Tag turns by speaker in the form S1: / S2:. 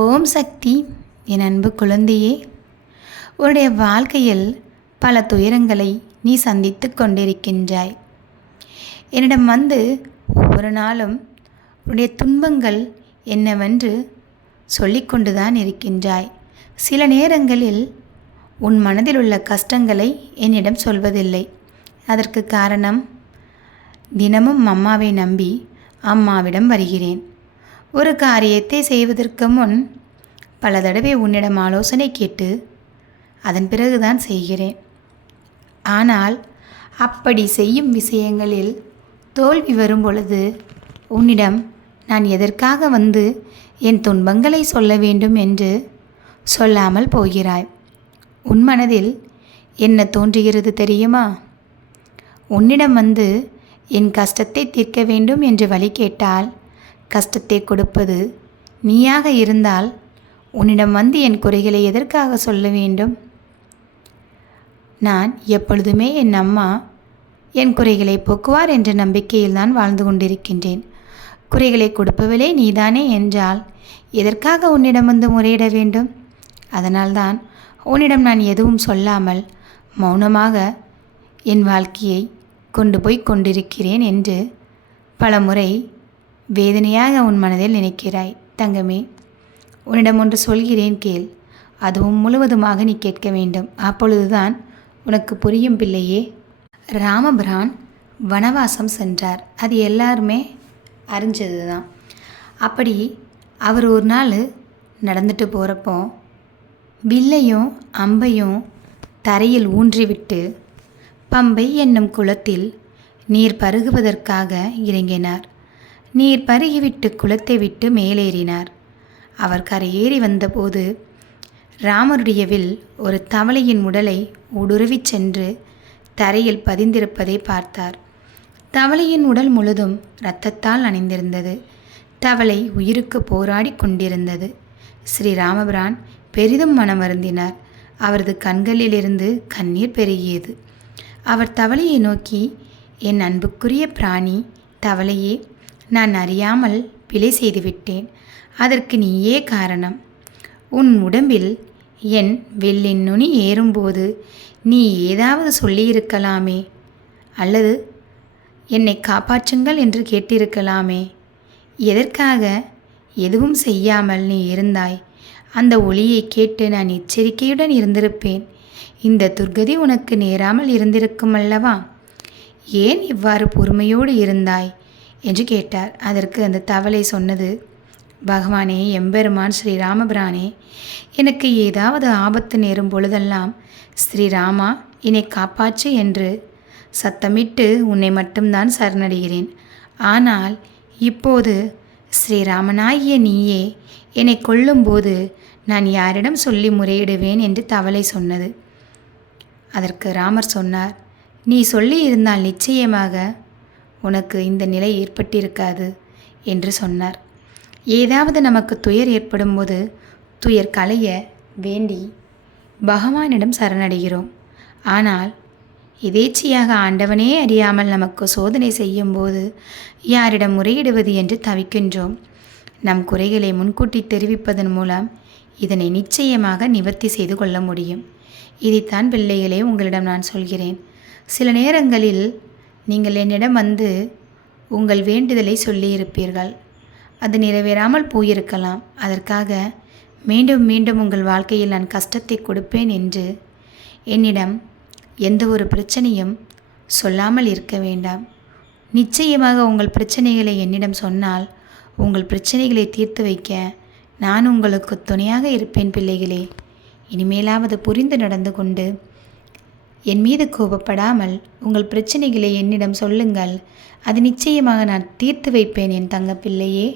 S1: ஓம் சக்தி என் அன்பு குழந்தையே. உன்னுடைய வாழ்க்கையில் பல துயரங்களை நீ சந்தித்து கொண்டிருக்கின்றாய். என்னிடம் வந்து ஒவ்வொரு நாளும் உன்னுடைய துன்பங்கள் என்னவென்று சொல்லிக்கொண்டுதான் இருக்கின்றாய். சில நேரங்களில் உன் மனதில் உள்ள கஷ்டங்களை என்னிடம் சொல்வதில்லை. அதற்கு காரணம் தினமும் அம்மாவை நம்பி அம்மாவிடம் வருகிறேன். ஒரு காரியத்தை செய்வதற்கு முன் பல தடவை உன்னிடம் ஆலோசனை கேட்டு அதன் பிறகுதான் செய்கிறேன். ஆனால் அப்படி செய்யும் விஷயங்களில் தோல்வி வரும் பொழுது உன்னிடம் நான் எதற்காக வந்து என் துன்பங்களை சொல்ல வேண்டும் என்று சொல்லாமல் போகிறாய்? உன் மனதில் என்ன தோன்றுகிறது தெரியுமா? உன்னிடம் வந்து என் கஷ்டத்தை தீர்க்க வேண்டும் என்று வழி கேட்டால் கஷ்டத்தை கொடுப்பது நீயாக இருந்தால் உன்னிடம் வந்து என் குறைகளை எதற்காக சொல்ல வேண்டும்? நான் எப்பொழுதுமே என் அம்மா என் குறைகளை போக்குவார் என்ற நம்பிக்கையில் தான் வாழ்ந்து கொண்டிருக்கின்றேன். குறைகளை கொடுப்பவளே நீதானே என்றால் எதற்காக உன்னிடம் வந்து முறையிட வேண்டும்? அதனால்தான் உன்னிடம் நான் எதுவும் சொல்லாமல் மௌனமாக என் வாழ்க்கையை கொண்டு போய் கொண்டிருக்கிறேன் என்று பல முறை வேதனையாக உன் மனதில் நினைக்கிறாய். தங்கமே உன்னிடம் ஒன்று சொல்கிறேன் கேள். அதுவும் முழுவதுமாக நீ கேட்க வேண்டும். அப்பொழுதுதான் உனக்கு புரியும் பிள்ளையே. ராமபிரான் வனவாசம் சென்றார். அது எல்லாருமே அறிஞ்சது தான் அப்படி அவர் ஒரு நாள் நடந்துட்டு போகிறப்போ வில்லையும் அம்பையும் தரையில் ஊன்றிவிட்டு பம்பை என்னும் குளத்தில் நீர் பருகுவதற்காக இறங்கினார். நீர் பருகிவிட்டு குளத்தை விட்டு மேலேறினார். அவர் கரையேறி வந்தபோது ராமருடைய வில் ஒரு தவளையின் உடலை ஊடுருவிச் சென்று தரையில் பதிந்திருப்பதை பார்த்தார். தவளையின் உடல் முழுதும் இரத்தத்தால் அணிந்திருந்தது. தவளை உயிருக்கு போராடி கொண்டிருந்தது. ஸ்ரீ ராமபிரான் பெரிதும் மனம் வருந்தினார் அவரது கண்களிலிருந்து கண்ணீர் பெருகியது. அவர் தவளையை நோக்கி என் அன்புக்குரிய பிராணி தவளையே நான் அறியாமல் பிழை செய்துவிட்டேன். அதற்கு நீயே காரணம். உன் உடம்பில் என் வெள்ளின் நுனி ஏறும்போது நீ ஏதாவது சொல்லியிருக்கலாமே? அல்லது என்னை காப்பாற்றுங்கள் என்று கேட்டிருக்கலாமே? எதற்காக? எதுவும் செய்யாமல் நீ இருந்தாய். அந்த ஒளியை கேட்டு நான் எச்சரிக்கையுடன் இருந்திருப்பேன். இந்த துர்கதி உனக்கு நேராமல் இருந்திருக்கும் அல்லவா ஏன் இவ்வாறு பொறுமையோடு இருந்தாய்? என்று கேட்டார். அதற்கு அந்த தவளை சொன்னது பகவானே எம்பெருமான் ஸ்ரீராமபிரானே எனக்கு ஏதாவது ஆபத்து நேரும் பொழுதெல்லாம் ஸ்ரீராமா என்னை காப்பாற்று என்று சத்தமிட்டு உன்னை மட்டும்தான் சரணடைகிறேன். ஆனால் இப்போது ஸ்ரீராமனாகிய நீயே என்னை கொல்லும்போது நான் யாரிடம் சொல்லி முறையிடுவேன்? என்று தவளை சொன்னது. அதற்கு ராமர் சொன்னார் நீ சொல்லி இருந்தால் நிச்சயமாக உனக்கு இந்த நிலை ஏற்பட்டிருக்காது என்று சொன்னார். ஏதாவது நமக்கு துயர் ஏற்படும்போது துயர் கலைய வேண்டி பகவானிடம் சரணடைகிறோம். ஆனால் எதேச்சியாக ஆண்டவனே அறியாமல் நமக்கு சோதனை செய்யும்போது யாரிடம் முறையிடுவது என்று தவிக்கின்றோம். நம் குறைகளை முன்கூட்டி தெரிவிப்பதன் மூலம் இதனை நிச்சயமாக நிவர்த்தி செய்து கொள்ள முடியும். இதைத்தான் பிள்ளைகளே உங்களிடம் நான் சொல்கிறேன். சில நேரங்களில் நீங்கள் என்னிடம் வந்து உங்கள் வேண்டுதலை சொல்லியிருப்பீர்கள். அது நிறைவேறாமல் போயிருக்கலாம். அதற்காக மீண்டும் மீண்டும் உங்கள் வாழ்க்கையில் நான் கஷ்டத்தை கொடுப்பேன் என்று என்னிடம் எந்த ஒரு பிரச்சனையும் சொல்லாமல் இருக்க வேண்டாம். நிச்சயமாக உங்கள் பிரச்சனைகளை என்னிடம் சொன்னால் உங்கள் பிரச்சனைகளை தீர்த்து வைக்க நான் உங்களுக்கு துணையாக இருப்பேன் பிள்ளைகளே. இனிமேலாவது புரிந்து நடந்து கொண்டு என் மீது கோபப்படாமல் உங்கள் பிரச்சனைகளை என்னிடம் சொல்லுங்கள். அது நிச்சயமாக நான் தீர்த்து வைப்பேன் என் தங்கப்பிள்ளையே.